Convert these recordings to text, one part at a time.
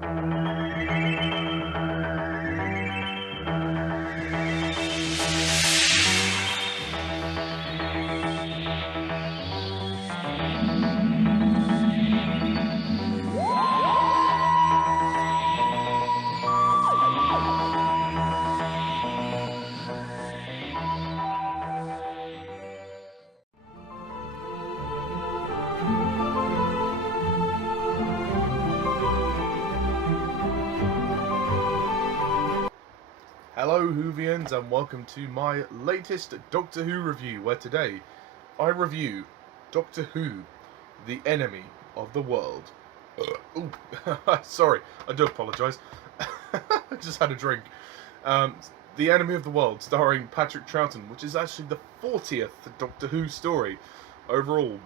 Hello Whovians and welcome to my latest Doctor Who review, where today I review Doctor Who, the Enemy of the World. Ooh, sorry, I do apologise. I just had a drink. The Enemy of the World, starring Patrick Troughton, which is actually the 40th Doctor Who story overall.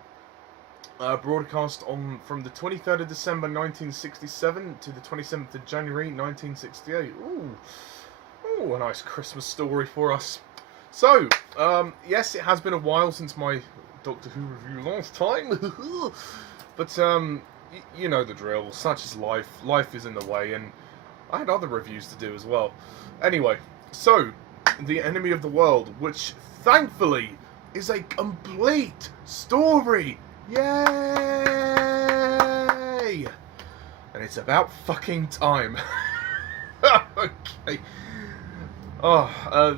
Broadcast on from the 23rd of December 1967 to the 27th of January 1968. Ooh, a nice Christmas story for us. So, yes, it has been a while since my Doctor Who review last time. But, you know the drill. Such is life. Life is in the way, and I had other reviews to do as well. Anyway, so, The Enemy of the World, which, thankfully, is a complete story. Yay! And it's about fucking time. Okay.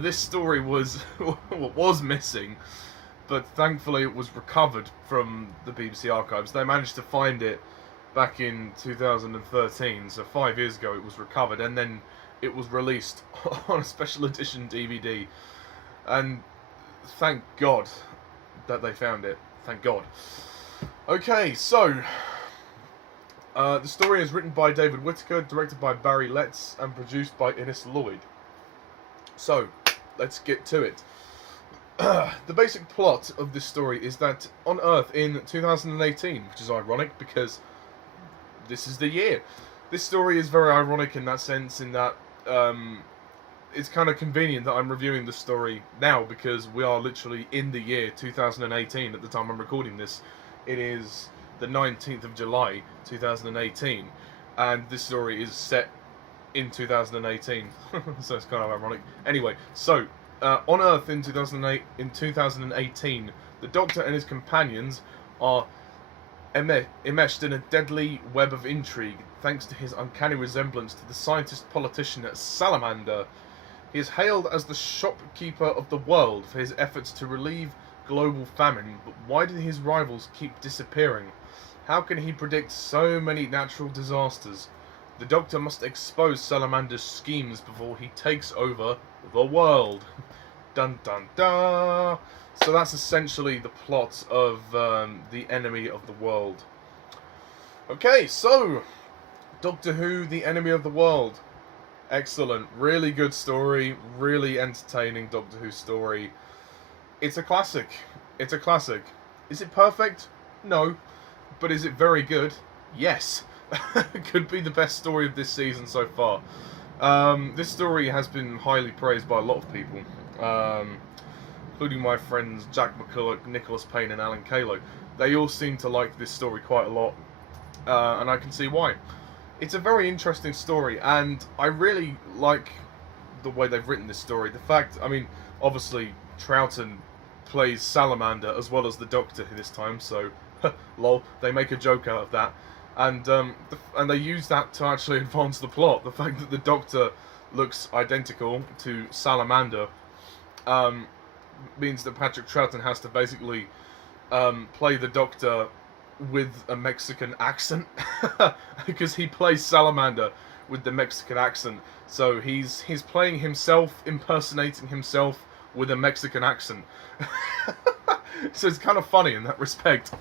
This story was missing, but thankfully it was recovered from the BBC archives. They managed to find it back in 2013, so 5 years ago it was recovered, and then it was released on a special edition DVD. And thank God that they found it. Thank God. Okay, so the story is written by David Whittaker, directed by Barry Letts, and produced by Innes Lloyd. So, let's get to it. The basic plot of this story is that on Earth in 2018, which is ironic because this is the year. This story is very ironic in that sense, in that it's kind of convenient that I'm reviewing the story now, because we are literally in the year 2018 at the time I'm recording this. It is the 19th of July 2018, and this story is set in 2018, so it's kind of ironic. Anyway, so on Earth in 2018, the Doctor and his companions are enmeshed in a deadly web of intrigue, thanks to his uncanny resemblance to the scientist-politician Salamander. He is hailed as the shopkeeper of the world for his efforts to relieve global famine, but why do his rivals keep disappearing? How can he predict so many natural disasters? The Doctor must expose Salamander's schemes before he takes over the world. Dun dun dun! So that's essentially the plot of The Enemy of the World. Okay, so Doctor Who, The Enemy of the World. Excellent. Really good story. Really entertaining Doctor Who story. It's a classic. It's a classic. Is it perfect? No. But is it very good? Yes. Could be the best story of this season so far. This story has been highly praised by a lot of people, including my friends Jack McCulloch, Nicholas Payne and Alan Kalo. They all seem to like this story quite a lot, and I can see why. It's a very interesting story, and I really like the way they've written this story. The fact, I mean, obviously Troughton plays Salamander as well as the Doctor this time, so lol, they make a joke out of that. And they use that to actually advance the plot. The fact that the Doctor looks identical to Salamander means that Patrick Troughton has to basically play the Doctor with a Mexican accent, because he plays Salamander with the Mexican accent. So he's playing himself, impersonating himself with a Mexican accent. So it's kind of funny in that respect.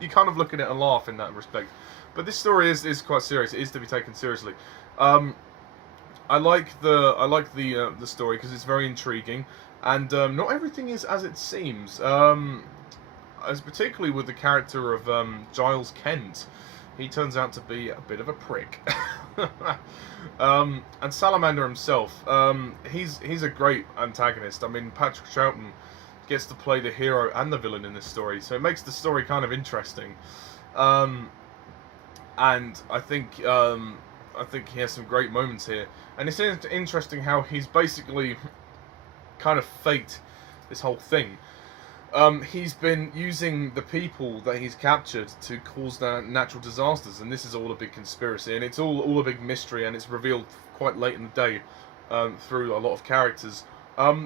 You kind of look at it and laugh in that respect. But this story is quite serious. It is to be taken seriously. I like the story because it's very intriguing, and not everything is as it seems. As particularly with the character of Giles Kent, he turns out to be a bit of a prick. And Salamander himself, he's a great antagonist. I mean, Patrick Troughton gets to play the hero and the villain in this story, so it makes the story kind of interesting. And I think I think he has some great moments here, and it's interesting how he's basically kind of faked this whole thing. He's been using the people that he's captured to cause natural disasters, and this is all a big conspiracy, and it's all a big mystery, and it's revealed quite late in the day through a lot of characters.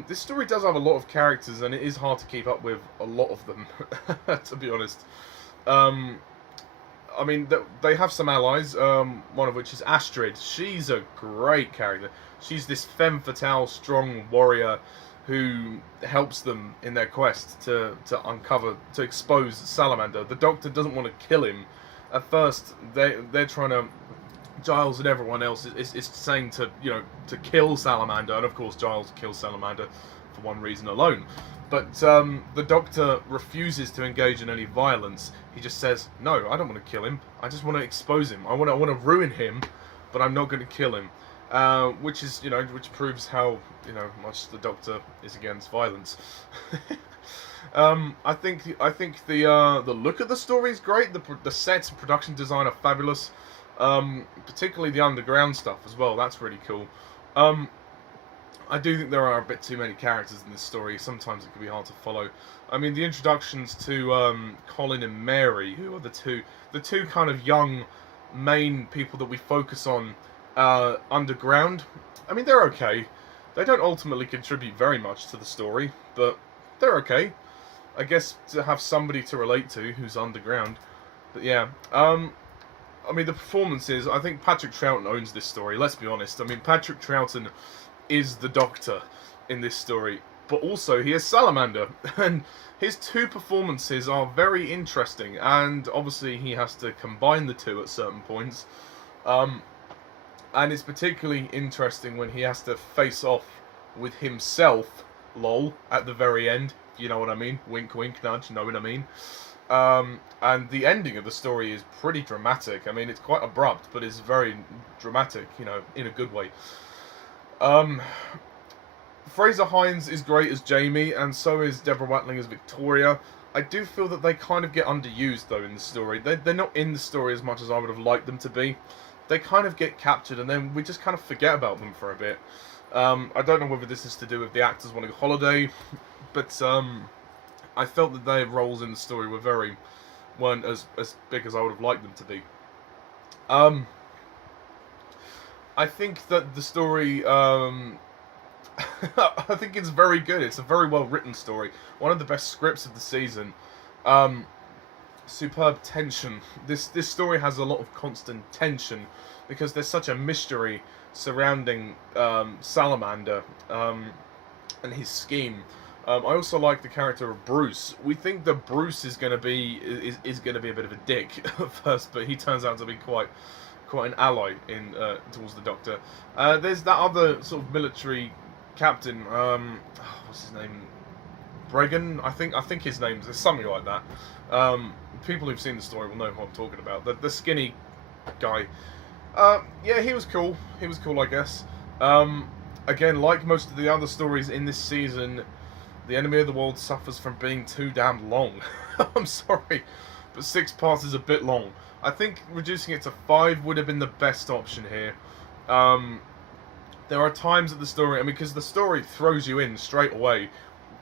This story does have a lot of characters, and it is hard to keep up with a lot of them, to be honest. I mean, they have some allies, one of which is Astrid. She's a great character. She's this femme fatale, strong warrior who helps them in their quest to expose Salamander. The Doctor doesn't want to kill him. At first, they're trying to... Giles and everyone else is saying to kill Salamander, and of course Giles kills Salamander for one reason alone. But the Doctor refuses to engage in any violence. He just says, "No, I don't want to kill him. I just want to expose him. I want to ruin him, but I'm not going to kill him." Which proves how much the Doctor is against violence. I think the look of the story is great. The sets and production design are fabulous. Particularly the underground stuff as well. That's really cool. I do think there are a bit too many characters in this story. Sometimes it can be hard to follow. I mean, the introductions to Colin and Mary, who are the two kind of young main people that we focus on underground. I mean, they're okay. They don't ultimately contribute very much to the story, but they're okay. I guess to have somebody to relate to who's underground. But yeah, I mean, the performances, I think Patrick Troughton owns this story, let's be honest. I mean, Patrick Troughton is the Doctor in this story, but also he is Salamander, and his two performances are very interesting, and obviously he has to combine the two at certain points. And it's particularly interesting when he has to face off with himself, lol, at the very end, you know what I mean? Wink, wink, nudge, know what I mean? And the ending of the story is pretty dramatic. I mean, it's quite abrupt, but it's very dramatic, in a good way. Frazer Hines is great as Jamie, and so is Deborah Watling as Victoria. I do feel that they kind of get underused, though, in the story. They're not in the story as much as I would have liked them to be. They kind of get captured, and then we just kind of forget about them for a bit. I don't know whether this is to do with the actors wanting a holiday, but I felt that their roles in the story weren't as big as I would have liked them to be. I think that the story, I think it's very good. It's a very well written story. One of the best scripts of the season. Superb tension. This story has a lot of constant tension because there's such a mystery surrounding Salamander and his scheme. I also like the character of Bruce. We think that Bruce is going to be a bit of a dick at first, but he turns out to be quite an ally towards the Doctor. There's that other sort of military captain. What's his name? Bregan. I think his name's something like that. People who've seen the story will know who I'm talking about. The skinny guy. Yeah, he was cool. He was cool, I guess. Again, like most of the other stories in this season, the Enemy of the World suffers from being too damn long. I'm sorry, but 6 parts is a bit long. I think reducing it to 5 would have been the best option here. There are times that the story, because the story throws you in straight away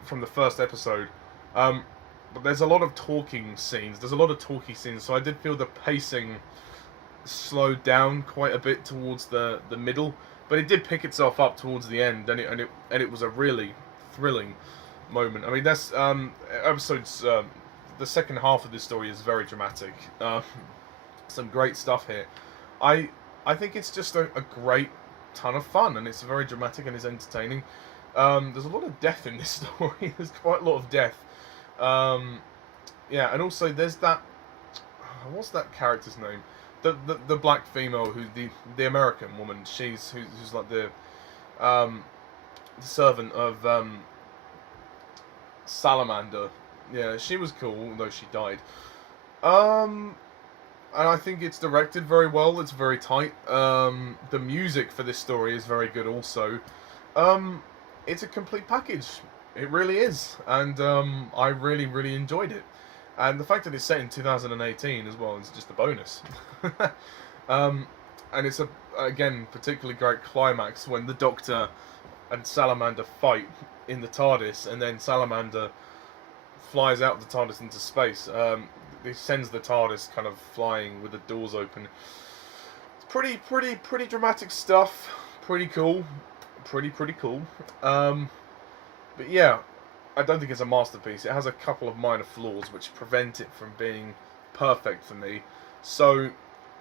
from the first episode. But there's a lot of talking scenes. There's a lot of talky scenes, so I did feel the pacing slowed down quite a bit towards the middle. But it did pick itself up towards the end, and it was a really thrilling moment. I mean, that's episodes. The second half of this story is very dramatic. Some great stuff here. I think it's just a great ton of fun, and it's very dramatic and it's entertaining. There's a lot of death in this story. There's quite a lot of death. Yeah, and also there's that. What's that character's name? The black female who the American woman. Who's like the servant of Salamander. Yeah, she was cool, although she died. And I think it's directed very well. It's very tight. The music for this story is very good also. It's a complete package. It really is. And I really, really enjoyed it. And the fact that it's set in 2018 as well is just a bonus. and it's again particularly great climax when the Doctor and Salamander fight in the TARDIS, and then Salamander flies out of the TARDIS into space. He sends the TARDIS kind of flying with the doors open. It's pretty dramatic stuff. Pretty cool. Pretty cool. But yeah, I don't think it's a masterpiece. It has a couple of minor flaws which prevent it from being perfect for me. So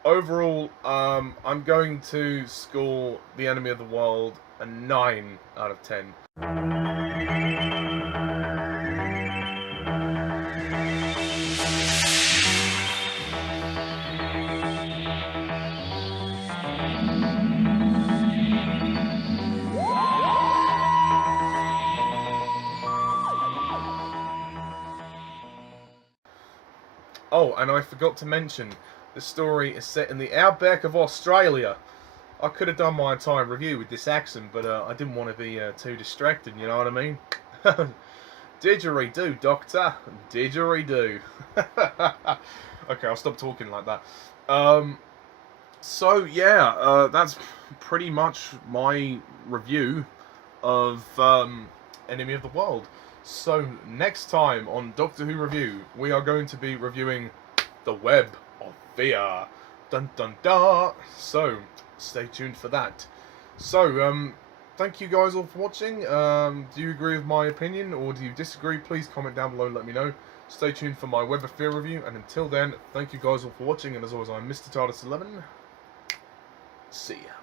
overall, I'm going to score The Enemy of the World a 9 out of 10. Oh, and I forgot to mention, the story is set in the outback of Australia. I could have done my entire review with this accent, but I didn't want to be too distracted, you know what I mean? Didgeridoo, Doctor. Didgeridoo. Okay, I'll stop talking like that. So, yeah, that's pretty much my review of Enemy of the World. So, next time on Doctor Who Review, we are going to be reviewing The Web of Fear. Dun dun dun! So, stay tuned for that. So, thank you guys all for watching. Do you agree with my opinion, or do you disagree? Please comment down below and let me know. Stay tuned for my Web of Fear review, and until then, thank you guys all for watching, and as always, I'm Mr. TARDIS11. See ya.